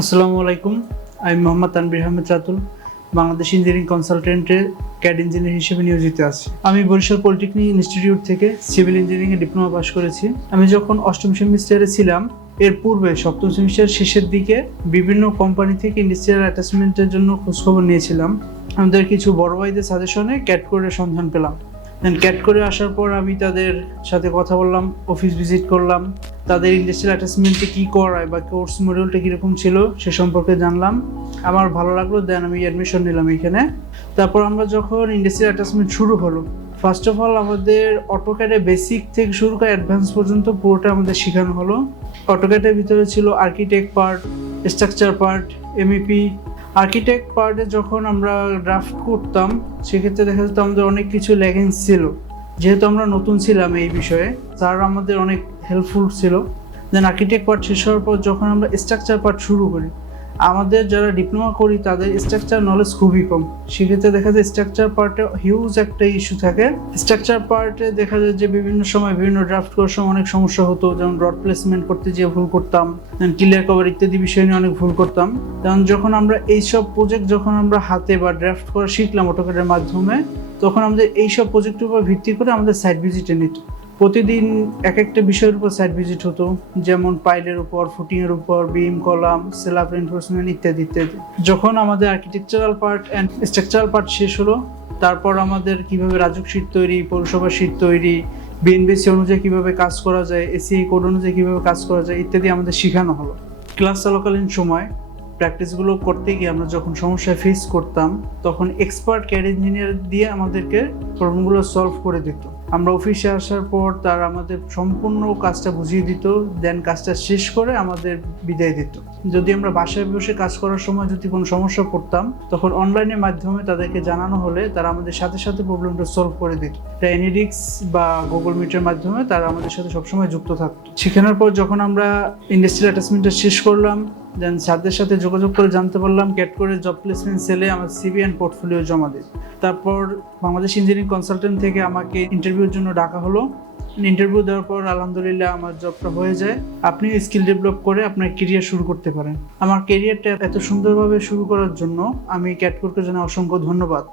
আসসালামু আলাইকুম। আমি মোহাম্মদ তানবির আহমেদ রাতুল বাংলাদেশ ইঞ্জিনিয়ারিং কনসালটেন্টে ক্যাড ইঞ্জিনিয়ার হিসেবে নিয়োজিত আছি। আমি বরিশাল পলিটেকনিক ইনস্টিটিউট থেকে সিভিল ইঞ্জিনিয়ারিংয়ে ডিপ্লোমা পাশ করেছি। আমি যখন অষ্টম সেমিস্টারে ছিলাম, এর পূর্বে সপ্তম সেমিস্টার শেষের দিকে বিভিন্ন কোম্পানি থেকে ইন্ডাস্ট্রিয়াল অ্যাটাচমেন্টের জন্য খোঁজখবর নিয়েছিলাম। আমাদের কিছু বড় ভাইদের সাজেশনে ক্যাট করে সন্ধান পেলাম। দেন ক্যাট করে আসার পর আমি তাদের সাথে কথা বললাম, অফিস ভিজিট করলাম। তাদের ইন্ডাস্ট্রিয়াল অ্যাটাচমেন্টে কী করায় বা কোর্স মডিউলটা কীরকম ছিল সে সম্পর্কে জানলাম। আমার ভালো লাগল, দেন আমি অ্যাডমিশন নিলাম এখানে। তারপর আমরা যখন ইন্ডাস্ট্রিয়াল অ্যাটাচমেন্ট শুরু হলো ফার্স্ট অফ অল আমাদের অটোক্যাডে বেসিক থেকে শুরু করে অ্যাডভান্স পর্যন্ত পুরোটা আমাদের শেখানো হলো। অটোক্যাডের ভিতরে ছিল architect part structure part MEP architect পার্টে যখন আমরা ড্রাফট করতাম, সেক্ষেত্রে দেখা যেত আমাদের অনেক কিছু ল্যাগিংস ছিল। যেহেতু আমরা নতুন ছিলাম এই বিষয়ে স্যার আমাদের অনেক হেল্পফুল ছিল। দেন আর্কিটেক্ট পার্ট শেষ হওয়ার পর যখন আমরা স্ট্রাকচার পার্ট শুরু করি, আমাদের যারা ডিপ্লোমা করি তাদের স্ট্রাকচার নলেজ খুবই কম। সেক্ষেত্রে দেখা যায় স্ট্রাকচার পার্টে হিউজ একটা ইস্যু থাকে। স্ট্রাকচার পার্টে দেখা যায় যে বিভিন্ন সময় বিভিন্ন ড্রাফট করার সময় অনেক সমস্যা হতো, যেমন রড প্লেসমেন্ট করতে গিয়ে ভুল করতাম ক্লিয়ার কভার ইত্যাদি বিষয় নিয়ে অনেক ভুল করতাম। কারণ যখন আমরা এইসব প্রজেক্ট যখন আমরা হাতে বা ড্রাফট করা শিখলাম অটোকেটের মাধ্যমে, তখন আমাদের এইসব প্রজেক্টের উপর ভিত্তি করে আমাদের সাইট ভিজিটে নিত। প্রতিদিন এক একটা বিষয়ের উপর সাইট ভিজিট হতো, যেমন পাইলের উপর ফুটিংয়ের উপর বিম কলাম সেলাপ এনফোর্সমেন্ট ইত্যাদি ইত্যাদি। যখন আমাদের architectural part and structural part শেষ হলো, তারপর আমাদের কীভাবে রাজুক শীট তৈরি পৌরসভা শীট তৈরি বিএনবিসি অনুযায়ী কীভাবে কাজ করা যায় এসিআই কোড অনুযায়ী কীভাবে কাজ করা যায় ইত্যাদি আমাদের শেখানো হলো। ক্লাস চলাকালীন সময় প্র্যাকটিসগুলো করতে গিয়ে আমরা যখন সমস্যা ফেস করতাম, তখন এক্সপার্ট ক্যাড ইঞ্জিনিয়ার দিয়ে আমাদেরকে প্রবলেমগুলো সলভ করে দিত। আমরা অফিসে আসার পর তার আমাদের সম্পূর্ণ কাজটা বুঝিয়ে দিত দেন কাজটা শেষ করে আমাদের বিদায় দিত। যদি আমরা বাসায় বসে কাজ করার সময় যদি কোনো সমস্যা পড়তাম, তখন অনলাইনের মাধ্যমে তাদেরকে জানানো হলে তারা আমাদের সাথে সাথে প্রবলেমটা সলভ করে দিত। এনিডিক্স বা গুগল মিটের মাধ্যমে তারা আমাদের সাথে সবসময় যুক্ত থাকতো। শেখানোর পর যখন আমরা ইন্ডাস্ট্রিয়াল অ্যাটাচমেন্টটা শেষ করলাম দেন স্যারদের সাথে যোগাযোগ করে জানতে পারলাম ক্যাট করে জব প্লেসমেন্ট সেলে আমার সিবি অ্যান্ড পোর্টফোলিও জমা দিই তারপর বাংলাদেশ ইঞ্জিনিয়ারিং কনসালটেন্ট থেকে আমাকে ইন্টারভিউর জন্য ডাকা হলো। ইন্টারভিউ দেওয়ার পর আলহামদুলিল্লাহ আমার জবটা হয়ে যায়। আপনি স্কিল ডেভেলপ করে আপনার কেরিয়ার শুরু করতে পারেন। আমার কেরিয়ারটা এত সুন্দরভাবে শুরু করার জন্য আমি ক্যাটকোরকে জানাই অসংখ্য ধন্যবাদ।